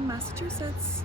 Salem, Massachusetts.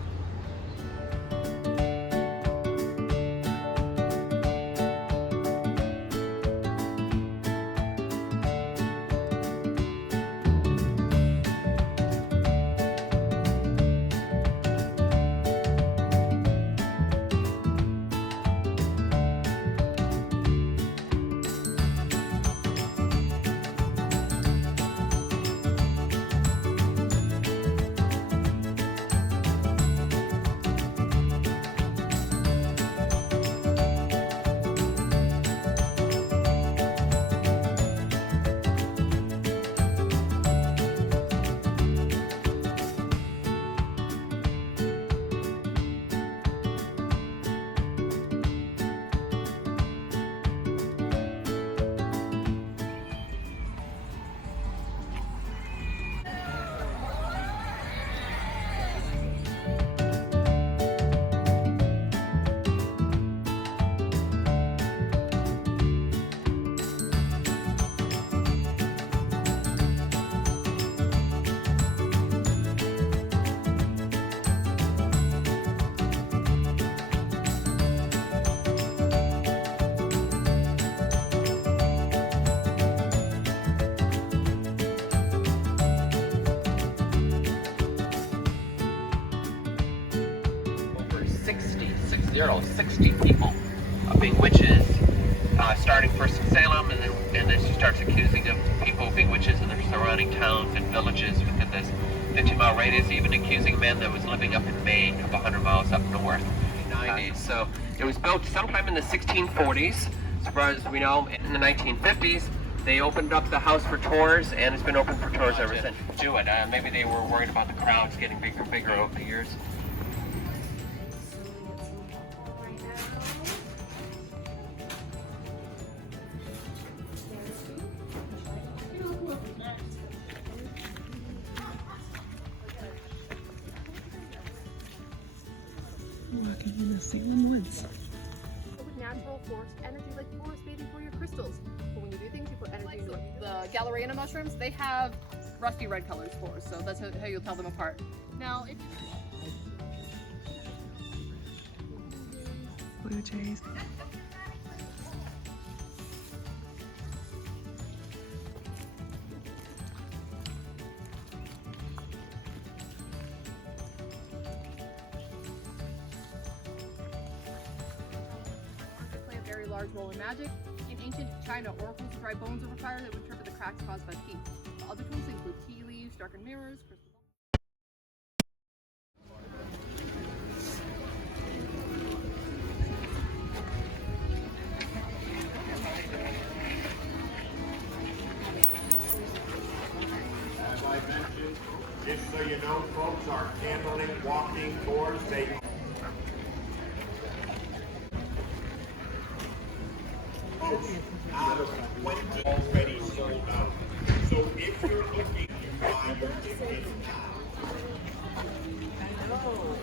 Over 60 people of being witches, starting first in Salem, and then she starts accusing of people of being witches in their surrounding towns and villages within this 50-mile radius, even accusing a man that was living up in Maine, a couple hundred miles up north. 90s. So it was built sometime in the 1640s, as far as we know. In the 1950s, they opened up the house for tours, and it's been open for tours ever since. Do it. Maybe they were worried about the crowds getting bigger and bigger over the years. Walking in the Salem Woods. With natural forest energy, like forest bathing for your crystals. But when you do things, you put energy into it. The Gallerina mushrooms, they have rusty red colors for us, so that's how you'll tell them apart. Now, if Blue jays. play a very large role in magic. In ancient China, oracles would dry bones over fire that would interpret the cracks caused by heat. The other tools include tea leaves, darkened mirrors, crystal balls. As I mentioned, just so you know, folks, our candlelit walking tours take out of 20 already sold out. So if you're looking to buy your tickets now. I know.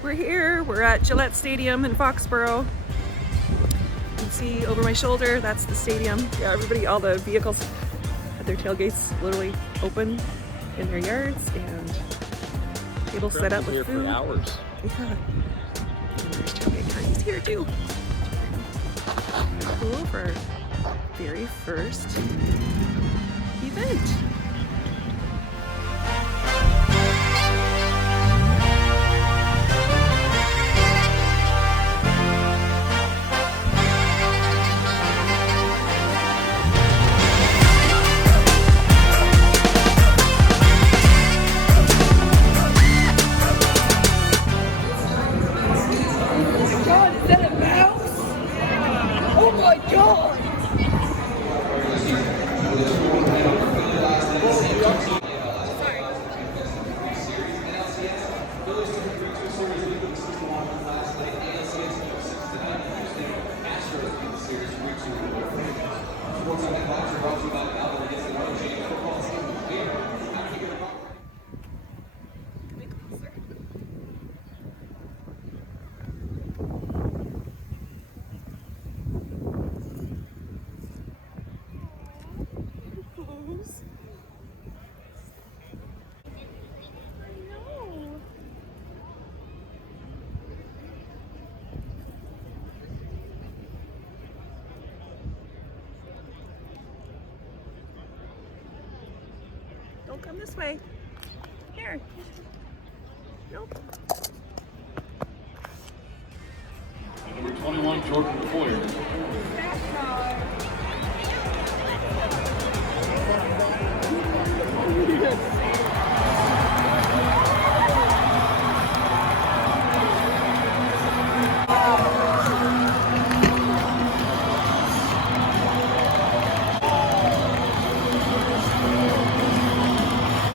We're here, we're at Gillette Stadium in Foxborough. You can see over my shoulder, that's the stadium. Yeah, everybody, all the vehicles had their tailgates literally open in their yards and tables set up with food. For hours. Yeah. And there's tailgate parties here too. Cool for our very first event. come this way. Here. Nope.